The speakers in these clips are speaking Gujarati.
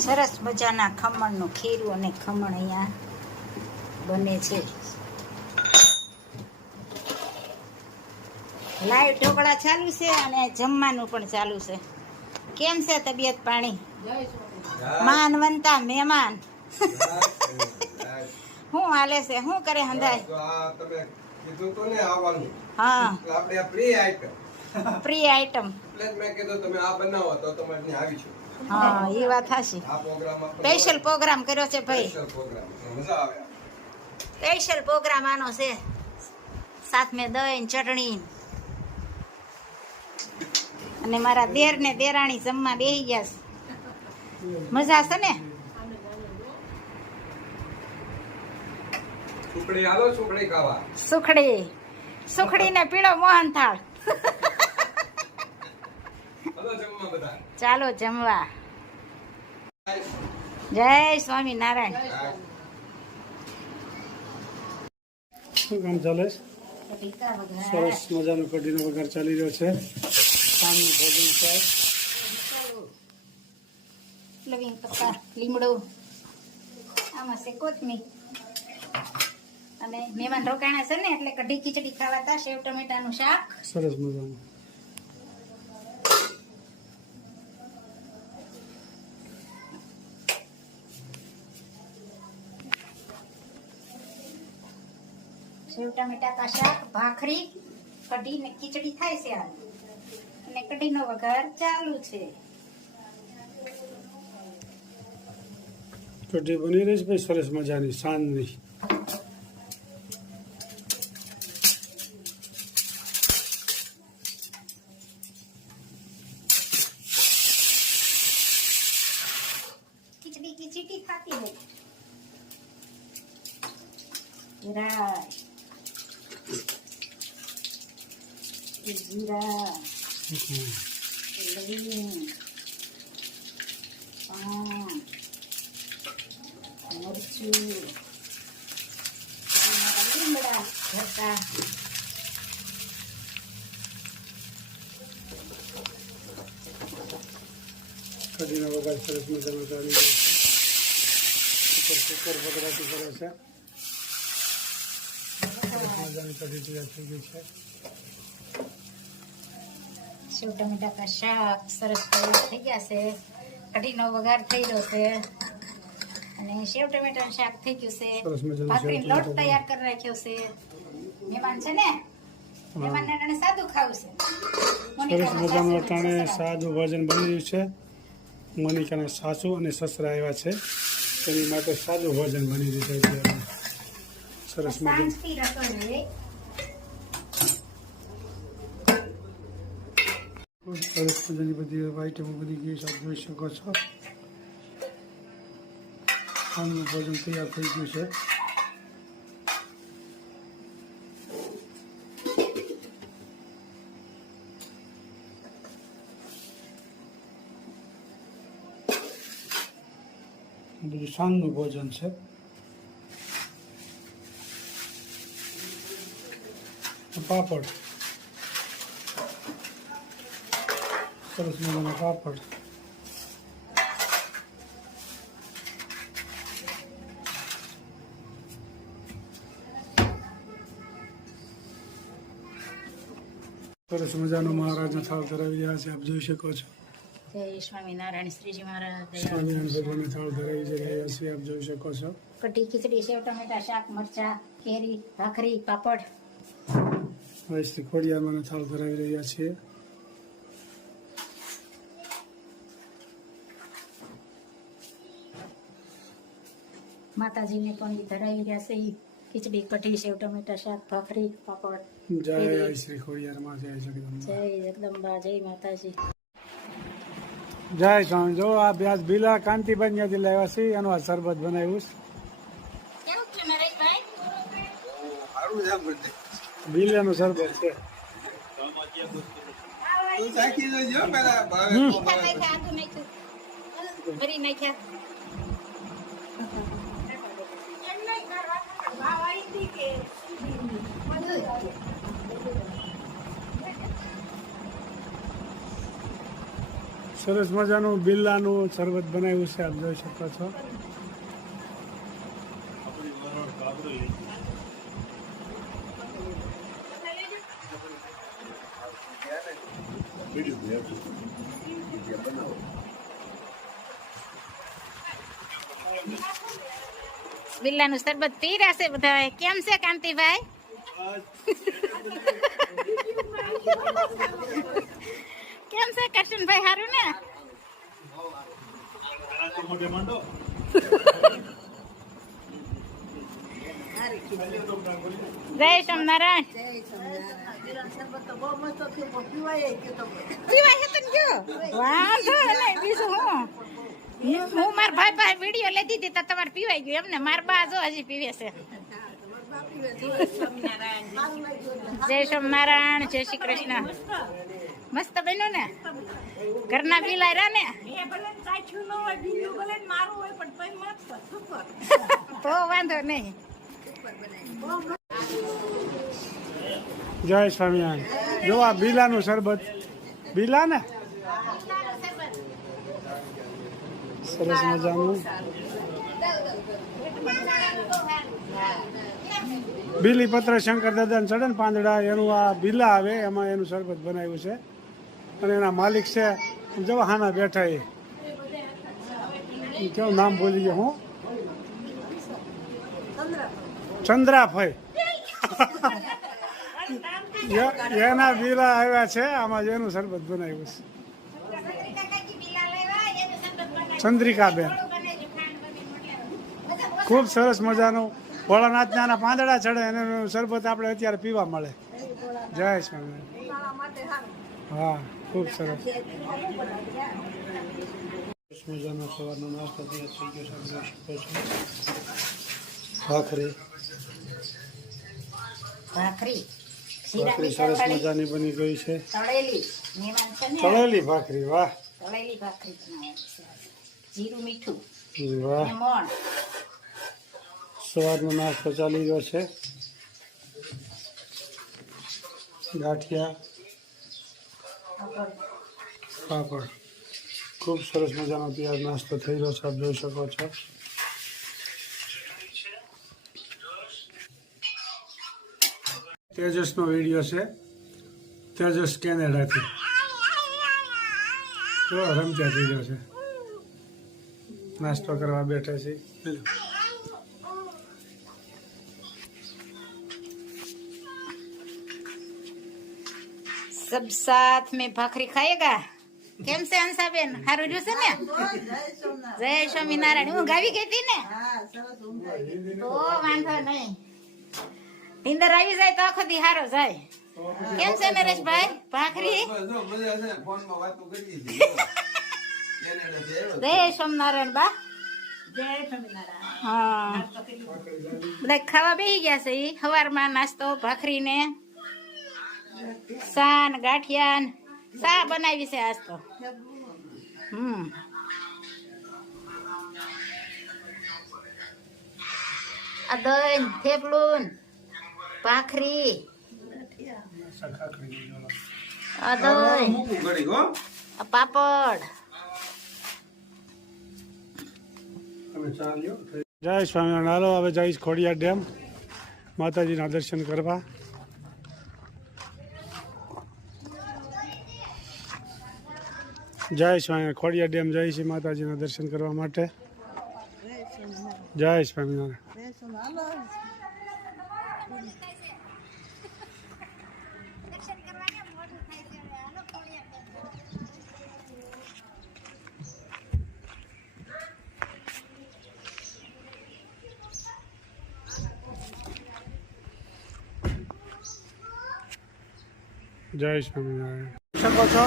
સરસ મજાના ખમણનું ખીરું અને ખમણ અહીંયા બને છે. લાઈવ ઢોકળા ચાલુ છે અને જમવાનું પણ ચાલુ છે. કેમ છે તબિયત પાણી? માનવંતા મહેમાન શું હાલે છે? શું કરે હંધાય? હા, પ્રી આઈટમ. હા, એ વાત હાચી. સ્પેશિયલ પ્રોગ્રામ કર્યો છે ભાઈ. સ્પેશિયલ પ્રોગ્રામ આનો છે. સાથ મેં દહીં ચટણી. અને મારા દેર ને દેરાણી જમવા બેસી ગયા છે. મજા છે ને? સુખડી આલો, સુખડી ખાવા. સુખડી ને પીળો મોહનથાળ. હાલો જમવા બધા. ચાલો જમવા. જય સ્વામિનારાયણ. શું કામ ચાલે છે? સરસ મજાનો કઢીનો વઘાર ચાલી રહ્યો છે. સાંજનું ભોજન છે. લવિંગ પત્તા, લીમડો, આમાં છે કોથમીર. અને મહેમાન રોકાણા છે ને એટલે કઢી ખીચડી ખાવાતા. સેવ ટમેટાનું શાક. સરસ મજાનું. સેવ ટમેટા કા શાક, ભાખરી, કઢી ને ખીચડી થાય છે આ. અને કઢીનો વઘાર ચાલુ છે. કઢી બની રહી છે ભાઈ સરસ મજાની સાંજની. ખીચડી ખીચડી ખાતી હોય. રાય, જીરા, લવિંગ, પાન, મરચું, લીમડા ભરતા. કઢીનો વઘાર સરસ મજાનો ચાલી રહ્યો છે. ઉપર વઘારાતી કરે છે. સરસ મજાની કઢી તૈયાર થઈ ગઈ છે. સેવ ટમેટા કા શાક સરસ તૈયાર થઈ ગયા છે. કઢીનો વઘાર થઈ રહ્યો છે અને સેવ ટમેટાનું શાક થઈ ગયું છે. સરસ મજાનું ભાખરીનો લોટ તૈયાર કરી રાખ્યો છે. મહેમાન છે ને, મહેમાનને અટાણે સાદું ખાવું છે. સરસ મજાનું અટાણે સાદું ભોજન બની રહ્યું છે. મોનિકાના સાસુ અને સસરા આવ્યા છે તેની માટે સાદું ભોજન બની રહ્યું છે. સરસ મજાનું. શાંતિ રસોઈ. સરસ મજાની બધી આઈટમો બની ગઈ છે. આપ જોઈ શકો છો. સાંજનું ભોજન તૈયાર થઈ ગયું છે. બધું સાંજનું ભોજન છે. પાપડ, સરસ મજાના પાપડ. સરસ મજાનો મહારાજના થાળ ધરાવી રહ્યા છે. આપ જોઈ શકો છો. જય સ્વામિનારાયણ. શ્રીજી મહારાજ. સ્વામિનારાયણ ભગવાનને થાળ ધરાવી રહ્યા છે. આપ જોઈ શકો છો. કઢી ખીચડી, સેવ ટમેટા શાક, મરચા, કેરી, ભાખરી, પાપડ. હવે શ્રી ખોડિયારમાં થાળ ધરાવી રહ્યા છીએ. માતાજીને પણ ધરાવી રહ્યા છે. ખીચડી, કઢી, સેવ ટમેટા શાક, ભાખરી, પાપડ. જય શ્રી ખોડિયારમાં. જય જગદંબા. જય જગદંબા. જય માતાજી. જય સ્વામી. જો આ વ્યાસ ભીલા કાંતિબેન ત્યાંથી લાવ્યા છે. એનું આ શરબત બનાવ્યું કેવું છે નરેશભાઈ? ભીલાનું શરબત છે. ભરી નાખ્યા. સરસ મજાનું બિરલાનું શરબત બનાવ્યું છે, આપ જોઈ શકો છો. બિરલાનું શરબત પી રહ્યા છે બધા. કેમ છે કાંતિભાઈ? કેમ છે કરશનભાઈ? સારું ને? જય સોમનારાયણ. પીવાય છે તને ગયો? વાંધો નહીં. બીજું હું મારા ભાઈ પાસે વિડીયો લઈ દીધી તો તમારે પીવાઈ ગયું એમને. મારા બા જો હજી પીવે છે. જય સોમનારાયણ. જય શ્રી કૃષ્ણ. મસ્ત બન્યો ને? ઘરના બિલાઈ રહ્યા ને તો વાંધો નહીં. જય સ્વામિનારાયણ. જો આ બિરલાનું શરબત. બિરલા ને સરસ મજાનું બીલીપત્ર શંકર દાદાને ચડે ને પાંદડા, એનું આ બિરલા આવે એમાં એનું શરબત બનાવ્યું છે. અને એના માલિક છે જવાહાના બેઠા. એ કેવું નામ બોલી ગયો હું? ચંદ્રાભાઈ. એના બિરલા આવ્યા છે, આમાં એનું શરબત બનાવ્યું છે. ચંદ્રિકાબેન ખૂબ સરસ મજાનું ભોળાનાથના આના પાંદડા ચડે એનું શરબત આપણે અત્યારે પીવા મળે. જય સ્વામિનારાયણ. હા, ખૂબ સરસ મજાનો સવારનો નાસ્તો તૈયાર થઈ ગયો છે. ભાખરી ભાખરી સરસ મજાની બની ગઈ છે. તળેલી ભાખરી. વાહ, તળેલી ભાખરી બનાવવાની છે. જીરું મીઠું. વાહ. મોણ. સવારનો નાસ્તો ચાલી રહ્યો છે. ગાંઠિયા, પાપડ. ખૂબ સરસ મજાનો તૈયાર નાસ્તો થઈ રહ્યો છે, આપ જોઈ શકો છો. તેજસનો વિડીયો છે. તેજસ કેનેડાથી રમતા થઈ ગયો છે. નાસ્તો કરવા બેઠા છે. सब साथ में भाखरी खाएगा. કેમ છે હંસાબેન? સારું રહ્યું છે ને? જય સ્વામિનારાયણ. હું ગાવી ગઈ હતી ને તો વાંધો નહીં. નીંદર આવી જાય તો આખો દી હારો જાય. કેમ છે નરેશભાઈ? ભાખરી. જય સ્વામિનારાયણ બા. જય સ્વામિનારાયણ. હા, બધા ખાવા બેસી ગયા છે. સવારમાં નાસ્તો ભાખરી ને સાન ગાંઠિયા સા બનાવી છે આજ તો. આ દહીં, થેપલું, ભાખરી, આ દહીં, આ પાપડ. જય સ્વામિનારાયણ. હાલો હવે જઈશ ખોડિયાર ડેમ માતાજીના દર્શન કરવા. જય સ્વામિનારાયણ. ખોડિયાર ડેમ જઈ છે માતાજીના દર્શન કરવા માટે. જય સ્વામિનારાયણ. જય સ્વામિનારાયણ. શકો છો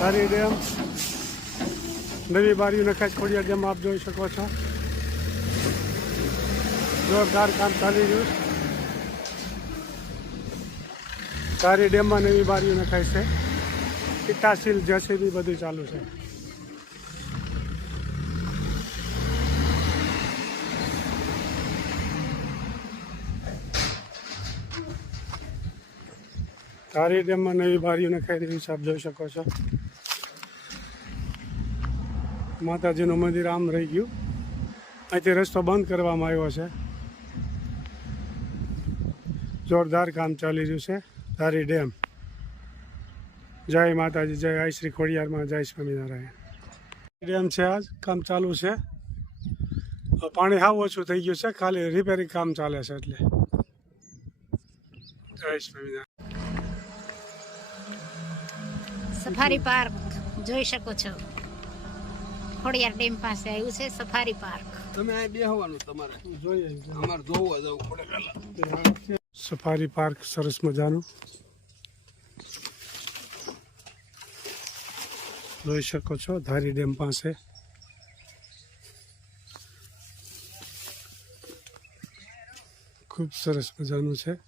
સારી ડેમ, નવી બારીઓ નખાય ખોડિયાર ડેમ આપ જોઈ શકો છો. જોરદાર કામ ચાલી રહ્યું છે. સારી ડેમમાં નવી બારીઓ નખાય છે. પિતાશીલ જેસીબી બધું ચાલુ છે. સારી ડેમમાં નવી બારીઓ નખાઈ રહી છે, આપ જોઈ શકો છો. માતાજીનું મંદિર આમ રહી ગયું. અહીંથી રસ્તો બંધ કરવામાં આવ્યો છે. જોરદાર કામ ચાલી રહ્યું છે. ધારી ડેમ. જય માતાજી, જય આઈ શ્રી ખોડિયારમાં, જય સ્વામિનારાયણ. ડેમ છે, આજ કામ ચાલુ છે. પાણી હાવ ઓછું થઈ ગયું છે, ખાલી રિપેરિંગ કામ ચાલે છે એટલે. જય સ્વામિનારાયણ. સફારી પાર્ક જોઈ શકો છો. ખોડિયાર ડેમ પાસે આવ્યું છે સફારી પાર્ક. તમે આ બેહવાનું તમારે જોઈએ અમારે જોવા જવું પડે પેલા. સફારી પાર્ક સરસ મજાનું જોઈ શકો છો. ધારી ડેમ પાસે ખૂબ સરસ મજાનું છે.